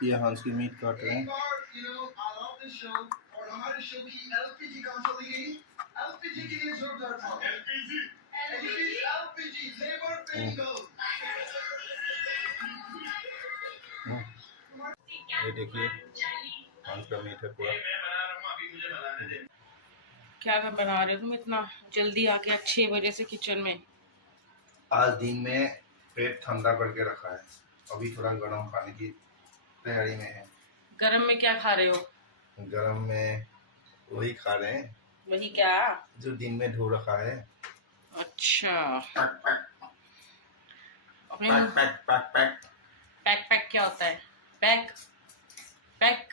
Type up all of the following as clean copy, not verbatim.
ये हंस की मीट काट रहे हैं। ये देखिए हंस का मीट है पूरा। क्या बना रहे हो तुम इतना जल्दी आके 6 बजे से किचन में? आज दिन में पेट ठंडा करके रखा है, अभी थोड़ा गर्म खाने की तैयारी में है। गरम में क्या खा रहे हो? गरम में वही खा रहे हैं। वही क्या? जो दिन में धो रखा है। अच्छा। अपने pack pack pack pack pack pack क्या होता है? पैक पैक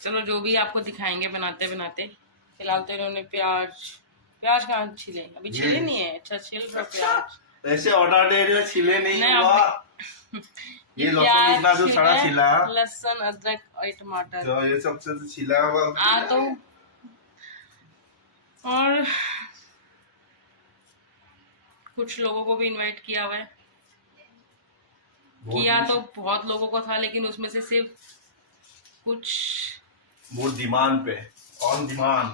चलो जो भी आपको दिखाएंगे बनाते बनाते। फिलहाल तो इन्होंने प्याज कहाँ छिले? अभी छिले नहीं है। अच्छा छिल रहा प्याज। ऐसे ऑर्डर दे रहे हो, छिले नहीं हुआ। ये लहसुन इतना जो सारा छिला, लहसुन अदरक और टमाटर तो ये सबसे तो छिला हुआ। तो और कुछ लोगों को भी इनवाइट किया हुआ है। किया तो बहुत लोगों को था, लेकिन उसमें से सिर्फ कुछ वो डिमांड पे, ऑन डिमांड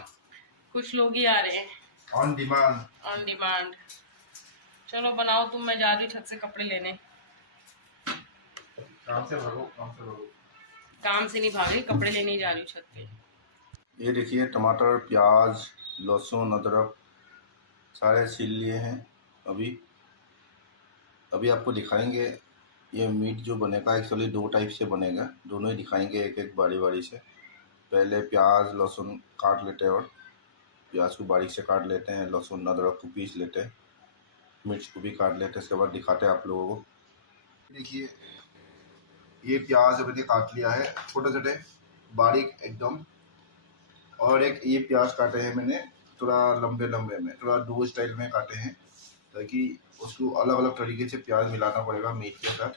कुछ लोग ही आ रहे हैं। On demand. चलो बनाओ तुम, मैं जा रही हूँ छत से कपड़े लेने। काम से भागो। काम से नहीं भाग रही, कपड़े लेने ही जा रही हूँ छत पे। ये देखिए टमाटर, प्याज, लहसुन, अदरक सारे छील लिए हैं। अभी आपको दिखाएंगे ये मीट जो बनेगा। एक्चुअली 2 टाइप से बनेगा, दोनों ही दिखाएंगे एक एक बारी से। पहले प्याज लहसुन काट लेते हैं, और प्याज को बारीक से काट लेते हैं, लहसुन अदरक को पीस लेते हैं, मिर्च को भी काट लेते हैं। इसके बाद दिखाते हैं आप लोगों को। देखिए ये प्याज अभी काट लिया है छोटे छोटे बारीक एकदम, और एक ये प्याज काटे हैं मैंने थोड़ा लंबे में, थोड़ा 2 स्टाइल में काटे हैं, ताकि उसको अलग अलग तरीके से प्याज मिलाना पड़ेगा मीट के साथ।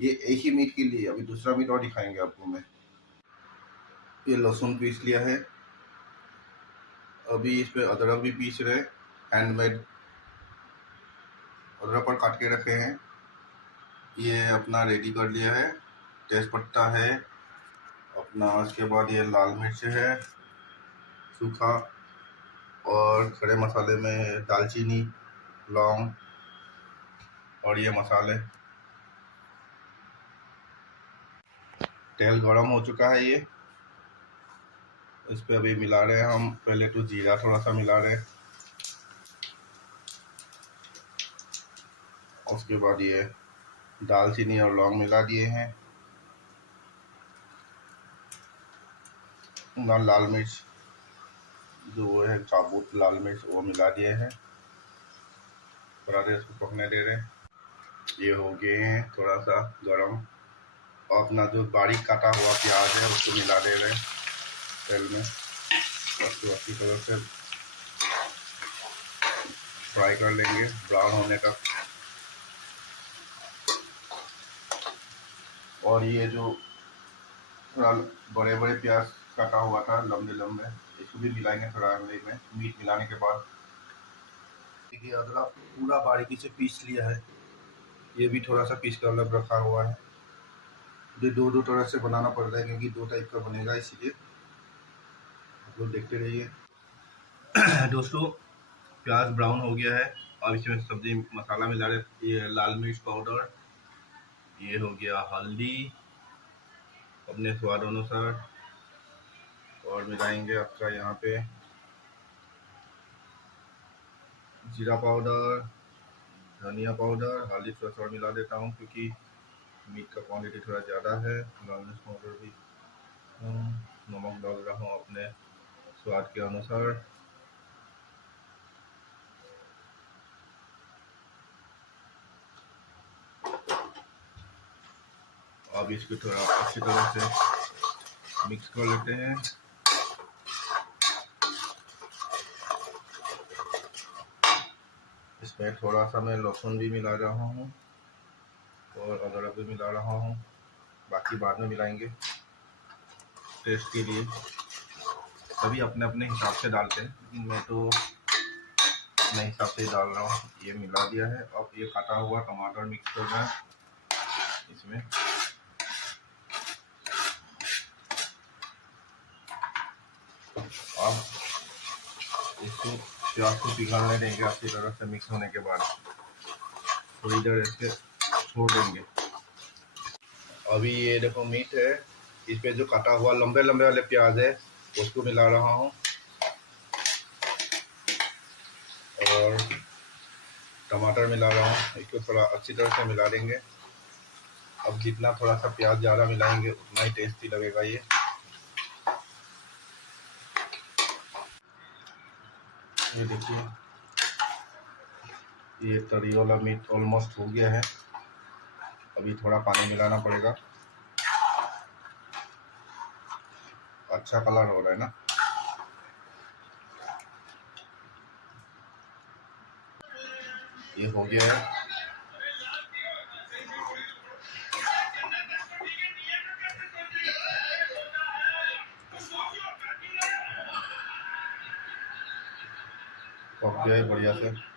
ये एक ही मीट के लिए, अभी दूसरा मीट और दिखाएंगे आपको मैं। ये लहसुन पीस लिया है, अभी इस पे अदरक भी पीस रहे, हैंडमेड अदरक पर काट के रखे हैं। ये अपना रेडी कर लिया है, तेज़पत्ता है अपना, उसके बाद ये लाल मिर्च है सूखा, और खड़े मसाले में है दालचीनी, लौंग और ये मसाले। तेल गरम हो चुका है, ये इस पे अभी मिला रहे हैं हम। पहले तो जीरा थोड़ा सा मिला रहे हैं, उसके बाद ये दालचीनी और लौंग मिला दिए हैं, लाल मिर्च जो है साबुत लाल मिर्च वो मिला दिए हैं। थोड़ा देर इसको पकने दे रहे हैं। ये हो गए हैं थोड़ा सा गरम, और अपना जो बारीक काटा हुआ प्याज है उसको मिला दे रहे हैं तेल में। उसको अच्छी तरह से फ्राई कर लेंगे ब्राउन होने तक। और ये जो थोड़ा बड़े बड़े प्याज काटा हुआ था लंबे, इसको भी मिलाएंगे थोड़ा में मीट मिलाने के बाद। देखिए अदरक पूरा बारीकी से पीस लिया है, ये भी थोड़ा सा पीस कर अलग रखा हुआ है। ये दो तरह से बनाना पड़ रहा है, क्योंकि 2 टाइप का बनेगा, इसीलिए आप लोग देखते रहिए। दोस्तों प्याज ब्राउन हो गया है, और इसमें सब्जी मसाला मिला रहे। ये लाल मिर्च पाउडर, ये हो गया हल्दी अपने स्वाद अनुसार, और मिलाएंगे आपका यहाँ पे जीरा पाउडर, धनिया पाउडर, हल्दी थोड़ा मिला देता हूँ क्योंकि मीट का क्वांटिटी थोड़ा ज़्यादा है। लाल मिर्च पाउडर भी, नमक डाल रहा हूँ अपने स्वाद के अनुसार। अब इसको थोड़ा अच्छी तरह से मिक्स कर लेते हैं। इसमें थोड़ा सा मैं लहसुन भी मिला रहा हूँ और अदरक भी मिला रहा हूँ, बाकी बाद में मिलाएंगे टेस्ट के लिए। सभी अपने अपने हिसाब से डालते हैं, लेकिन मैं तो अपने हिसाब से डाल रहा हूँ। ये मिला दिया है। अब ये काटा हुआ टमाटर मिक्स करना है इसमें। अब इसको प्याज को पिघलने देंगे अच्छी तरह से। मिक्स होने के बाद थोड़ी देर इसके छोड़ देंगे। अभी ये देखो मीट है, इस पे जो कटा हुआ लंबे लंबे वाले प्याज है उसको मिला रहा हूँ और टमाटर मिला रहा हूँ। इसको थोड़ा अच्छी तरह से मिला देंगे। अब जितना थोड़ा सा प्याज ज़्यादा मिलाएंगे उतना ही टेस्टी लगेगा ये। ये देखिए ये तरी वाला मीट ऑलमोस्ट हो गया है। अभी थोड़ा पानी मिलाना पड़ेगा। अच्छा कलर हो रहा है ना। ये हो गया है। पक गया है बढ़िया से।